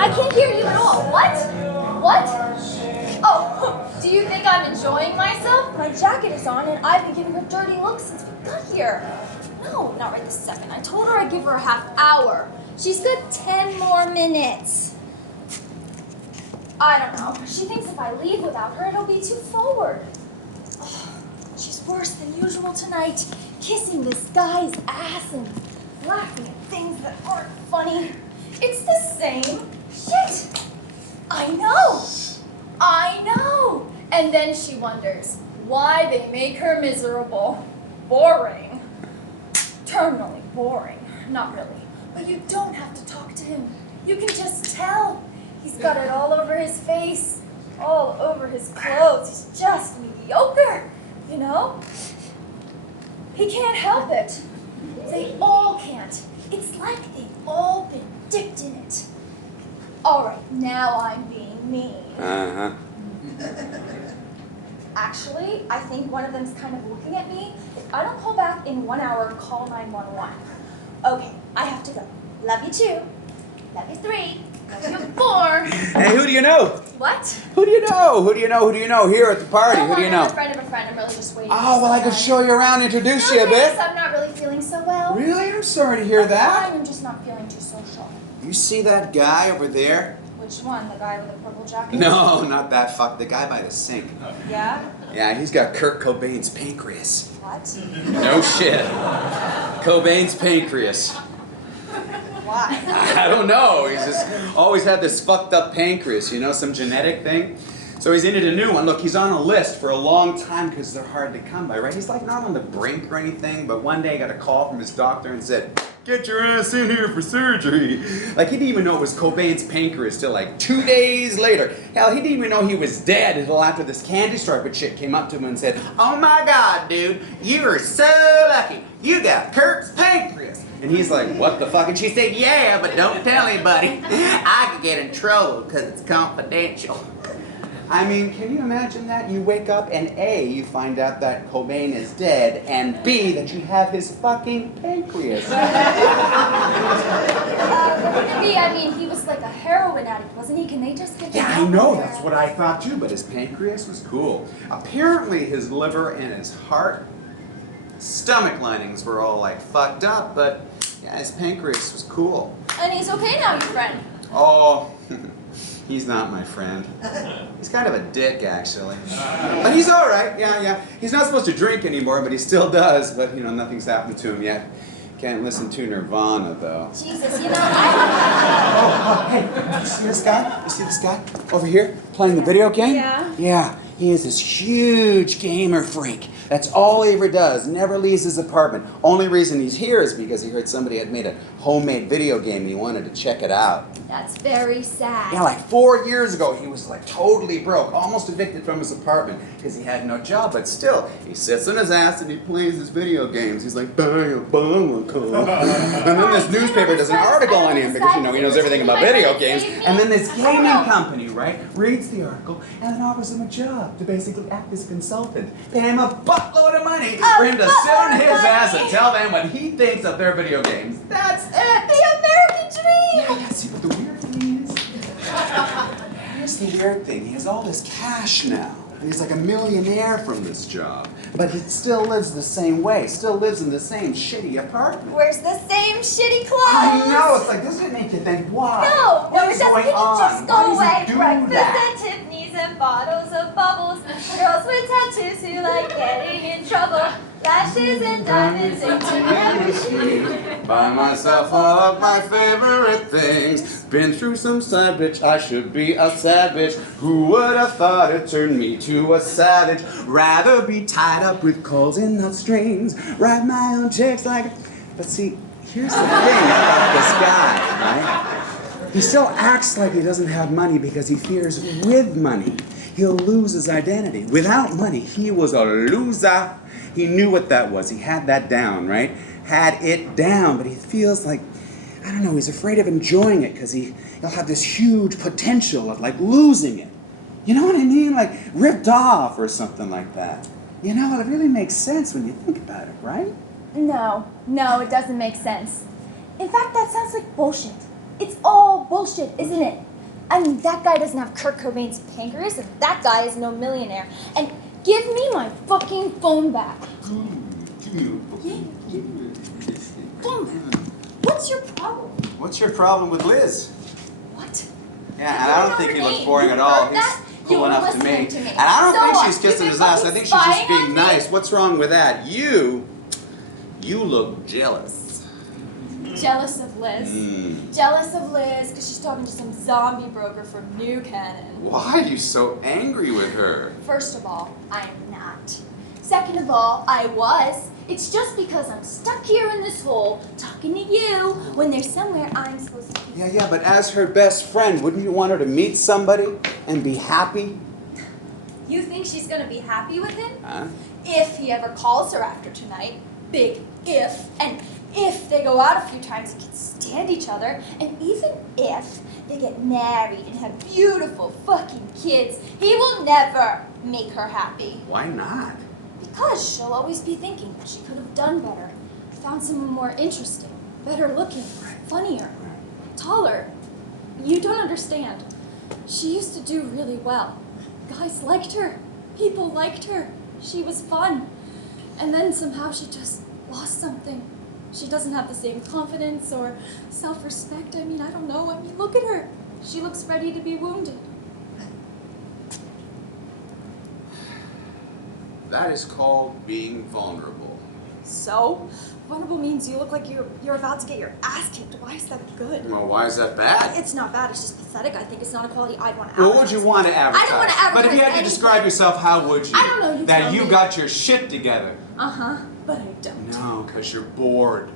I can't hear you at all. What? What? Oh, do you think I'm enjoying myself? My jacket is on and I've been giving her dirty looks since we got here. No, not right this second. I told her I'd give her a half hour. She's got 10 more minutes. I don't know. She thinks if I leave without her, it'll be too forward. Oh, she's worse than usual tonight, kissing this guy's ass and laughing at things that aren't funny. It's the same shit. I know. And then she wonders why they make her miserable. Boring. Terminally boring. Not really. But you don't have to talk to him. You can just tell. He's got it all over his face, all over his clothes. He's just mediocre, you know? He can't help it. They all can't. It's like they've all been dipped in it. All right, now I'm being mean. Uh-huh. Actually, I think one of them's kind of looking at me. If I don't call back in 1 hour, call 911. Okay, I have to go. Love you 2. Love you 3. Love you 4. Hey, who do you know? What? Who do you know? Who do you know? Who do you know here at the party? Who do you know? I'm a friend of a friend. I'm really just waiting. Oh, well, I could show you around, introduce you a bit. I'm not really feeling so well. Really? I'm sorry to hear that. I'm just not feeling too social. You see that guy over there? Which one? The guy with the purple jacket? No, not that fuck. The guy by the sink. Yeah? Yeah, he's got Kurt Cobain's pancreas. What? No shit. Cobain's pancreas. Why? I don't know. He's just always had this fucked up pancreas, you know, some genetic thing. So he's needed a new one. Look, he's on a list for a long time because they're hard to come by, right? He's like not on the brink or anything, but one day he got a call from his doctor and said, "Get your ass in here for surgery." Like, he didn't even know it was Cobain's pancreas till like 2 days later. Hell, he didn't even know he was dead until after this Candy Striper chick came up to him and said, "Oh my God, dude, you are so lucky. You got Kurt's pancreas." And he's like, "What the fuck?" And she said, "Yeah, but don't tell anybody. I could get in trouble because it's confidential." I mean, can you imagine that? You wake up and A, you find out that Cobain is dead, and B, that you have his fucking pancreas. I mean, he was like a heroin addict, wasn't he? Can they just get Yeah, I know, that's what I thought too, but his pancreas was cool. Apparently his liver and his heart, stomach linings were all like fucked up, but yeah, his pancreas was cool. And he's okay now, your friend. Oh, he's not my friend. He's kind of a dick, actually. But he's all right, yeah. He's not supposed to drink anymore, but he still does. But, you know, nothing's happened to him yet. Can't listen to Nirvana, though. Jesus, you know, Hey, you see this guy? You see this guy over here playing the video game? Yeah. Yeah, he is this huge gamer freak. That's all he ever does, never leaves his apartment. Only reason he's here is because he heard somebody had made a homemade video game and he wanted to check it out. That's very sad. Yeah, like 4 years ago, he was like totally broke, almost evicted from his apartment because he had no job, but still, he sits on his ass and he plays his video games. He's like, "Buy a bottle of Coke." And then this newspaper does an article on him because, you know, he knows everything about video games. And then this gaming company, right, reads the article and then offers him a job to basically act as a consultant. Pay him a buttload of money for him to sit on his ass and tell them what he thinks of their video games. That's it! The American dream! Yeah, see what the weird thing is? Here's the weird thing. He has all this cash now. He's like a millionaire from this job. But he still lives the same way. Still lives in the same shitty apartment. Wears the same shitty clothes. I know. It's like, doesn't make you think, why? No, What it is doesn't. going Can you on? just go Why does away? he do Breakfast that? at Tiffany's and bottles of bubbles. Girls with tattoos who like getting in trouble. Lashes and diamonds into every shoe. Buy myself all of my favorite things. Been through some side bitch, I should be a sad bitch. Who would have thought it turned me to a savage? Rather be tied up with calls and not strings. Write my own checks like... But see, here's the thing about this guy, right? He still acts like he doesn't have money because he fears with money he'll lose his identity. Without money, he was a loser. He knew what that was. He had that down, right? had it down, but he feels like, I don't know, he's afraid of enjoying it because he'll have this huge potential of like losing it. You know what I mean? Like ripped off or something like that. You know, it really makes sense when you think about it, right? No, it doesn't make sense. In fact, that sounds like bullshit. It's all bullshit, isn't it? I mean, that guy doesn't have Kurt Cobain's pancreas, and that guy is no millionaire. And give me my fucking phone back. Phone back. What's your problem? What's your problem with Liz? What? Yeah, and I don't think he looks boring at all. He's cool enough to me. And I don't think she's kissing his ass. I think she's just being nice. What's wrong with that? You look jealous. Jealous of Liz. Jealous of Liz because she's talking to some zombie broker from New Cannon. Why are you so angry with her? First of all, I'm not. Second of all, I was. It's just because I'm stuck here in this hole talking to you when there's somewhere I'm supposed to be. Yeah, but as her best friend, wouldn't you want her to meet somebody and be happy? You think she's going to be happy with him? Huh? If he ever calls her after tonight. Big if. And if they go out a few times and can stand each other. And even if they get married and have beautiful fucking kids, he will never make her happy. Why not? Because she'll always be thinking she could have done better, found someone more interesting, better looking, funnier, taller. You don't understand. She used to do really well. Guys liked her. People liked her. She was fun. And then somehow she just lost something. She doesn't have the same confidence or self-respect. I mean, I don't know. I mean, look at her. She looks ready to be wounded. That is called being vulnerable. So? Vulnerable means you look like you're about to get your ass kicked. Why is that good? Well, why is that bad? It's not bad. It's just pathetic. I think it's not a quality I'd want to Well, advertise. what would you want to advertise? I don't want to advertise. But if you had to anything. describe yourself, how would you? I don't know. You that tell you me. got your shit together. But I don't. No, because you're bored.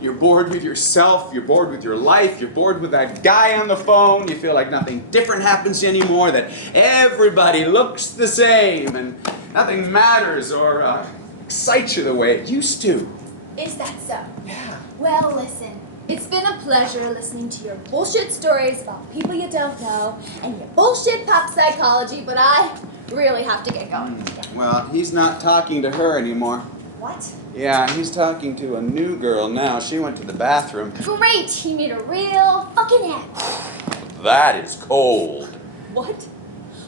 You're bored with yourself, you're bored with your life, you're bored with that guy on the phone, you feel like nothing different happens anymore, that everybody looks the same, and nothing matters or excites you the way it used to. Is that so? Yeah. Well, listen. It's been a pleasure listening to your bullshit stories about people you don't know and your bullshit pop psychology, but I really have to get going. Well, he's not talking to her anymore. What? Yeah, he's talking to a new girl now. She went to the bathroom. Great! He made a real fucking act. That is cold. What?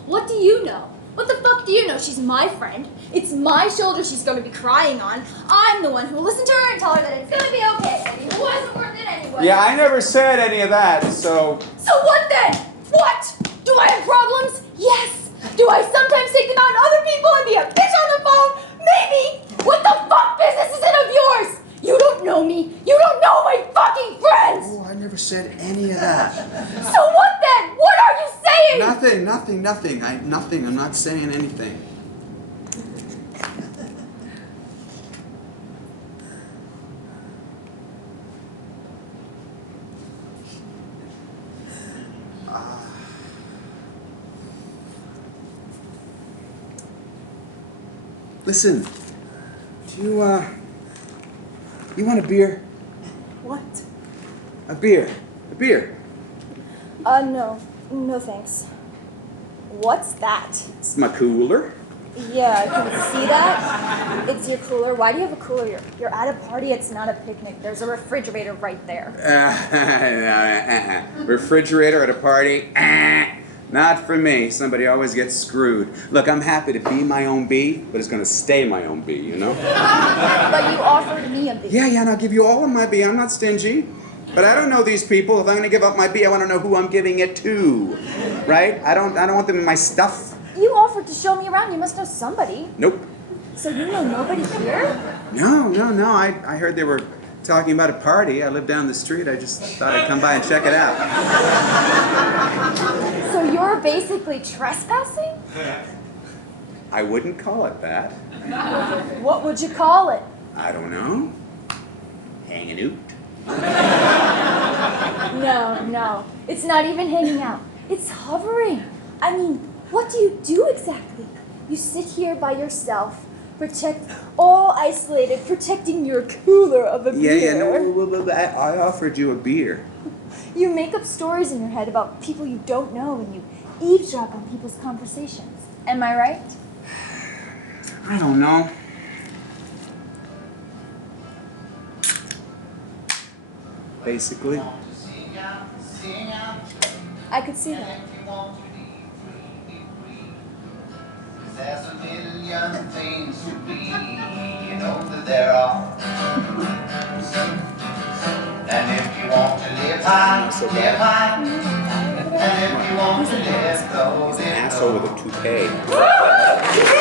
What do you know? What the fuck do you know? She's my friend. It's my shoulder she's going to be crying on. I'm the one who will listen to her and tell her that it's going to be okay. And it wasn't worth it anyway. Yeah, I never said any of that, so... So what then? What? Do I have problems? Yes. Do I sometimes take them out on other people and be a bitch on the phone? Maybe. What the fuck business is it of yours? You don't know me. You don't know my fucking friends. Oh, I never said any of that. So what then? What are you saying? Nothing. I'm not saying anything. Listen, do you want a beer? What? A beer. No. No thanks. What's that? It's my cooler. Yeah, I can see that. It's your cooler. Why do you have a cooler? You're at a party. It's not a picnic. There's a refrigerator right there. Refrigerator at a party? Not for me. Somebody always gets screwed. Look, I'm happy to be my own bee, but it's going to stay my own bee, you know? But you offered me a bee. Yeah, and I'll give you all of my bee. I'm not stingy. But I don't know these people. If I'm going to give up my bee, I want to know who I'm giving it to. Right? I don't want them in my stuff. You offered to show me around. You must know somebody. Nope. So you know nobody here? No. I heard they were talking about a party. I live down the street. I just thought I'd come by and check it out. So you're basically trespassing? I wouldn't call it that. What would you call it? I don't know. Hanging out. No. It's not even hanging out. It's hovering. I mean, what do you do exactly? You sit here by yourself, all isolated, protecting your cooler of a beer. No, I offered you a beer. You make up stories in your head about people you don't know and you eavesdrop on people's conversations. Am I right? I don't know. Basically. I could see that. There's a million things to be, you know that there are. And if you want to live high, live high. And if you want to live low, He's an asshole with a toupee.